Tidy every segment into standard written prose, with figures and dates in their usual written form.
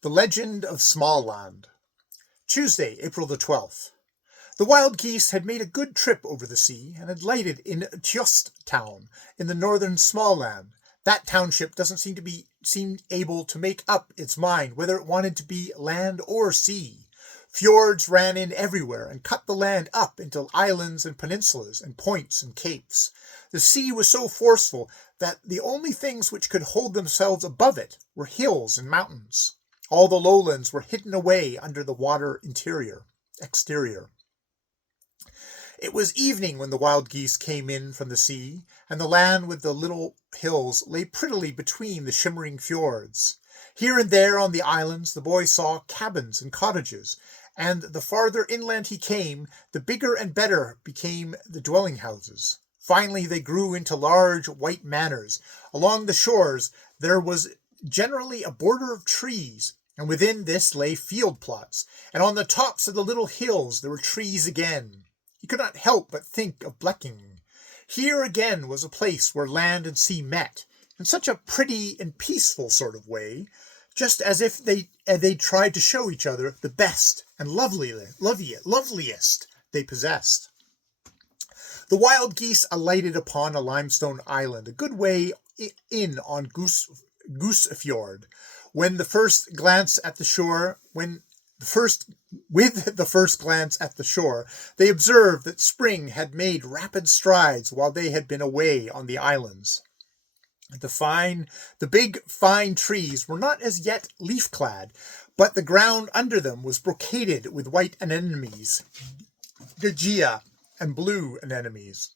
The Legend of Smlnd. Tuesday, April the 12th. The wild geese had made a good trip over the sea and had lighted in Tjost town in the northern Smlnd. That township doesn't seem able to make up its mind whether it wanted to be land or sea. Fjords ran in everywhere and cut the land up into islands and peninsulas and points and capes. The sea was so forceful that the only things which could hold themselves above it were hills and mountains. All the lowlands were hidden away under the water exterior. It was evening when the wild geese came in from the sea, and the land with the little hills lay prettily between the shimmering fjords. Here and there on the islands the boy saw cabins and cottages, and the farther inland he came, the bigger and better became the dwelling houses. Finally they grew into large white manors. Along the shores there was generally a border of trees, and within this lay field plots, and on the tops of the little hills there were trees again. He could not help but think of Ldgnd. Here again was a place where land and sea met, in such a pretty and peaceful sort of way, just as if they tried to show each other the best and loveliest they possessed. The wild geese alighted upon a limestone island a good way in on Wndrfl. With the first glance at the shore, they observed that spring had made rapid strides while they had been away on the islands. The big, fine trees were not as yet leaf-clad, but the ground under them was brocaded with white anemones, Ldgnd, and blue anemones.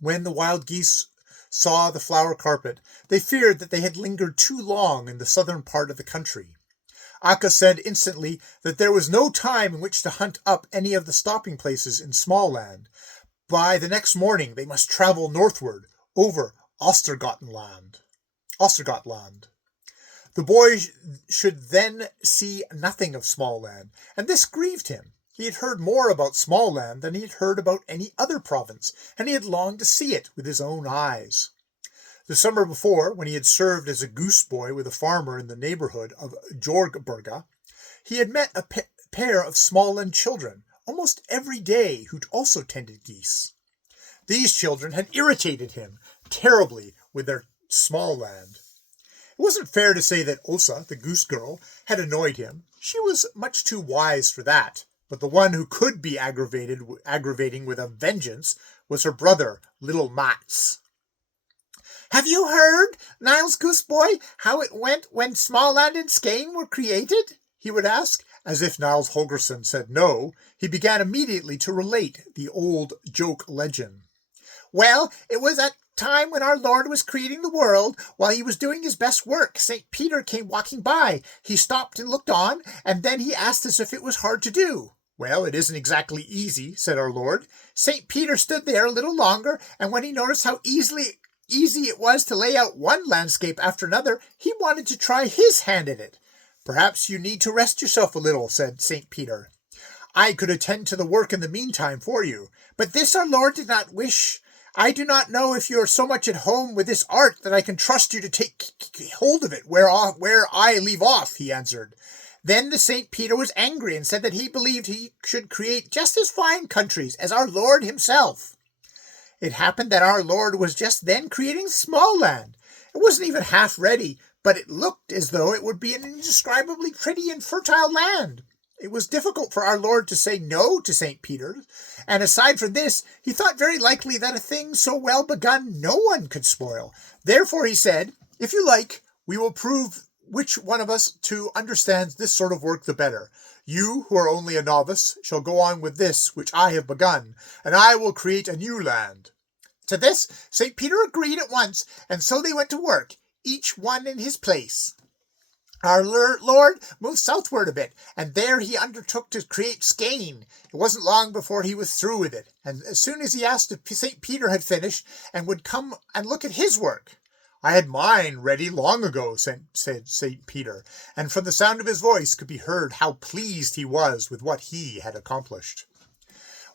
When the wild geese saw the flower carpet, they feared that they had lingered too long in the southern part of the country. Akka said instantly that there was no time in which to hunt up any of the stopping places in Smlnd. By the next morning they must travel northward over Ldgnd. The boy should then see nothing of Smlnd, and this grieved him. He had heard more about Smlnd than he had heard about any other province, and he had longed to see it with his own eyes. The summer before, when he had served as a goose boy with a farmer in the neighborhood of Ldgnd, he had met a pair of Smlnd children almost every day who also tended geese. These children had irritated him terribly with their Smlnd. It wasn't fair to say that Osa, the goose girl, had annoyed him. She was much too wise for that. But the one who could be aggravating with a vengeance was her brother, little Mats. "Have you heard, Niles Goose Boy, how it went when Smlnd and Skane were created?" he would ask. As if Niles Holgersson said no, he began immediately to relate the old joke legend. "Well, it was at time when our Lord was creating the world. While he was doing his best work, St. Peter came walking by. He stopped and looked on, and then he asked us if it was hard to do. Well, it isn't exactly easy, said our Lord. St. Peter stood there a little longer, and when he noticed how easy it was to lay out one landscape after another, he wanted to try his hand at it. Perhaps you need to rest yourself a little, said St. Peter. I could attend to the work in the meantime for you, but this our Lord did not wish. I do not know if you are so much at home with this art that I can trust you to take hold of it where I leave off, he answered. Then the St. Peter was angry and said that he believed he should create just as fine countries as our Lord himself. It happened that our Lord was just then creating Smlnd. It wasn't even half ready, but it looked as though it would be an indescribably pretty and fertile land. It was difficult for our Lord to say no to St. Peter, and aside from this, he thought very likely that a thing so well begun no one could spoil. Therefore he said, if you like, we will prove which one of us two understands this sort of work the better. You, who are only a novice, shall go on with this which I have begun, and I will create a new land. To this St. Peter agreed at once, and so they went to work, each one in his place. Our Lord moved southward a bit, and there he undertook to create Skane. It wasn't long before he was through with it, and as soon as he asked if St. Peter had finished and would come and look at his work. I had mine ready long ago, said St. Peter, and from the sound of his voice could be heard how pleased he was with what he had accomplished.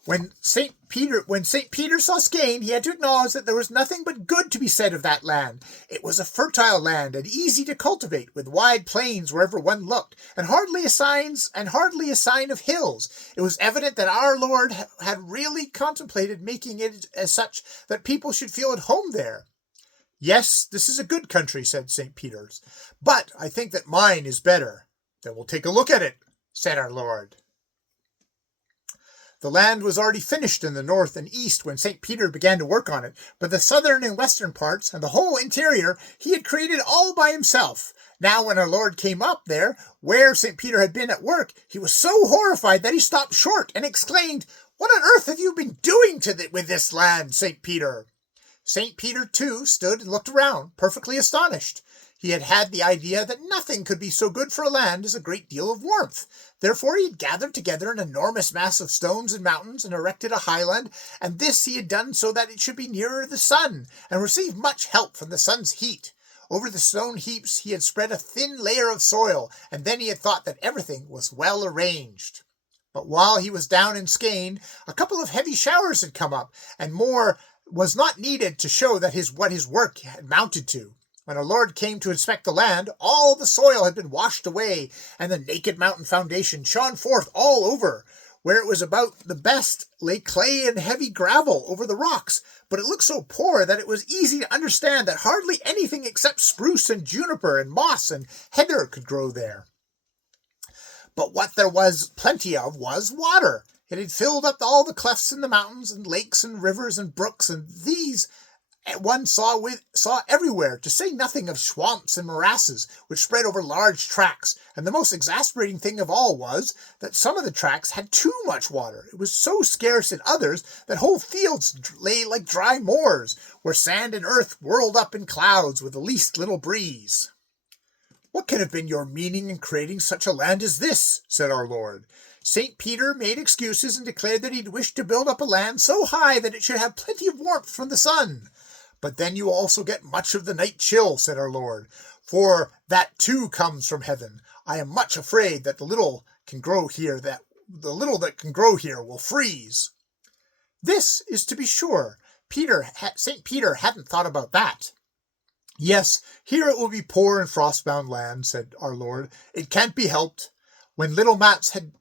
When St. Peter saw Skane, he had to acknowledge that there was nothing but good to be said of that land. It was a fertile land and easy to cultivate, with wide plains wherever one looked, and hardly a sign of hills. It was evident that our Lord had really contemplated making it as such that people should feel at home there. "Yes, this is a good country," said St. Peter's, "but I think that mine is better." "Then we'll take a look at it," said our Lord. The land was already finished in the north and east when St. Peter began to work on it, but the southern and western parts and the whole interior he had created all by himself. Now when our Lord came up there, where St. Peter had been at work, he was so horrified that he stopped short and exclaimed, "What on earth have you been doing with this land, St. Peter?" St. Peter, too, stood and looked around, perfectly astonished. He had had the idea that nothing could be so good for a land as a great deal of warmth. Therefore he had gathered together an enormous mass of stones and mountains and erected a highland, and this he had done so that it should be nearer the sun, and receive much help from the sun's heat. Over the stone heaps he had spread a thin layer of soil, and then he had thought that everything was well arranged. But while he was down in Skane, a couple of heavy showers had come up, and more was not needed to show that what his work had mounted to. When our Lord came to inspect the land, all the soil had been washed away, and the naked mountain foundation shone forth all over. Where it was about the best lay clay and heavy gravel over the rocks, but it looked so poor that it was easy to understand that hardly anything except spruce and juniper and moss and heather could grow there. But what there was plenty of was water. It had filled up all the clefts in the mountains, and lakes and rivers and brooks, and these one saw everywhere, to say nothing of swamps and morasses, which spread over large tracts, and the most exasperating thing of all was that some of the tracts had too much water. It was so scarce in others that whole fields lay like dry moors, where sand and earth whirled up in clouds with the least little breeze. "What can have been your meaning in creating such a land as this?" said our Lord. St. Peter made excuses and declared that he'd wished to build up a land so high that it should have plenty of warmth from the sun. "But then you also get much of the night chill," said our Lord, "for that too comes from heaven. I am much afraid that the little that can grow here will freeze." This is to be sure. St. Peter hadn't thought about that. "Yes, here it will be poor and frostbound land," said our Lord. "It can't be helped." When little Mats had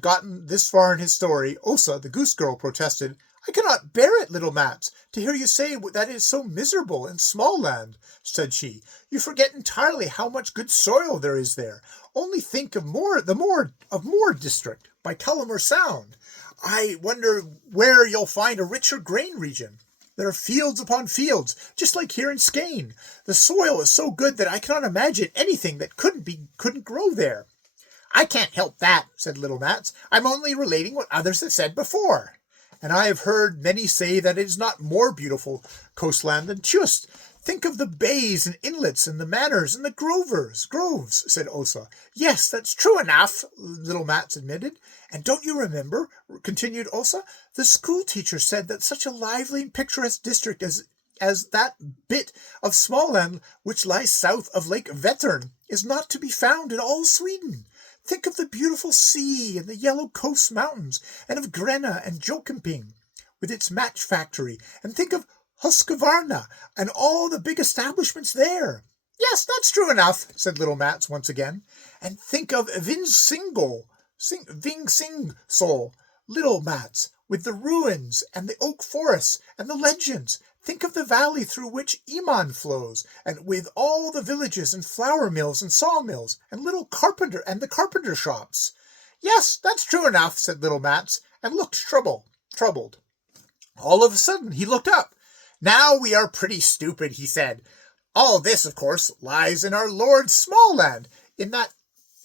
gotten this far in his story, Osa, the goose girl, protested. "I cannot bear it, little Mats, to hear you say that it is so miserable in Smlnd," said she. "You forget entirely how much good soil there is there. Only think of Moor district, by Tullamore Sound. I wonder where you'll find a richer grain region. There are fields upon fields, just like here in Skane. The soil is so good that I cannot imagine anything that couldn't grow there." "I can't help that," said little Mats. "I'm only relating what others have said before." "And I have heard many say that it is not more beautiful coastland than Tjust. Think of the bays and inlets and the manors and the groves, said Osa. "Yes, that's true enough," little Mats admitted. "And don't you remember," continued Osa, "the school teacher said that such a lively and picturesque district as that bit of Smlnd which lies south of Lake Vättern is not to be found in all Sweden. Think of the beautiful sea and the yellow coast mountains, and of Gränna and Jönköping with its match factory, and think of Husqvarna and all the big establishments there." "Yes, that's true enough," said little Mats once again. "And think of Vingsingo, little Mats, with the ruins and the oak forests and the legends. Think of the valley through which Iman flows, and with all the villages and flour mills and sawmills and the carpenter shops." "Yes, that's true enough," said little Mats, and looked troubled. All of a sudden he looked up. "Now we are pretty stupid," he said. "All this, of course, lies in our Lord's Smlnd, in that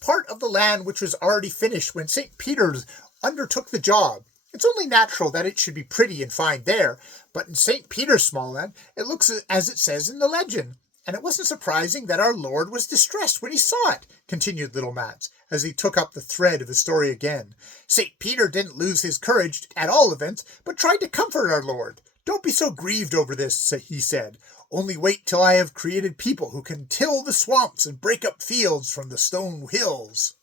part of the land which was already finished when St. Peter undertook the job. It's only natural that it should be pretty and fine there, but in St. Peter's Smlnd it looks as it says in the legend. And it wasn't surprising that our Lord was distressed when he saw it," continued little Mats, as he took up the thread of his story again. "St. Peter didn't lose his courage, at all events, but tried to comfort our Lord. 'Don't be so grieved over this,' he said. 'Only wait till I have created people who can till the swamps and break up fields from the stone hills.'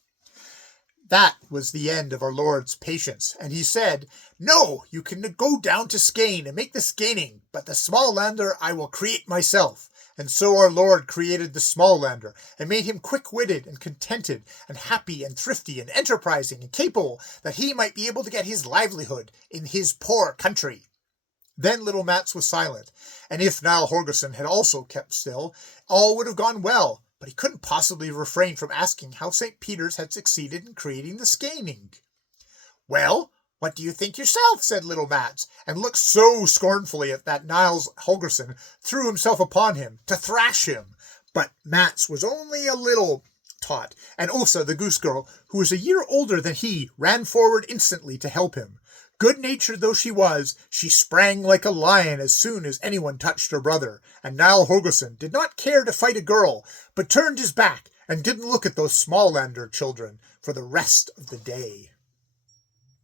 That was the end of our Lord's patience, and he said, "No, you can go down to Skane and make the Skaning, but the Smlnder I will create myself." And so our Lord created the Smlander, and made him quick-witted and contented, and happy and thrifty and enterprising and capable, that he might be able to get his livelihood in his poor country. Then little Mats was silent, and if Niall Holgersen had also kept still, all would have gone well, but he couldn't possibly refrain from asking how St. Peter's had succeeded in creating the Skaning. "Well, what do you think yourself?" said little Mats, and looked so scornfully at that Niles Holgersen threw himself upon him to thrash him. But Mats was only a little taught, and Osa, the goose girl, who was a year older than he, ran forward instantly to help him. Good-natured though she was, she sprang like a lion as soon as anyone touched her brother, and Niall Holgersen did not care to fight a girl, but turned his back and didn't look at those Smlander children for the rest of the day.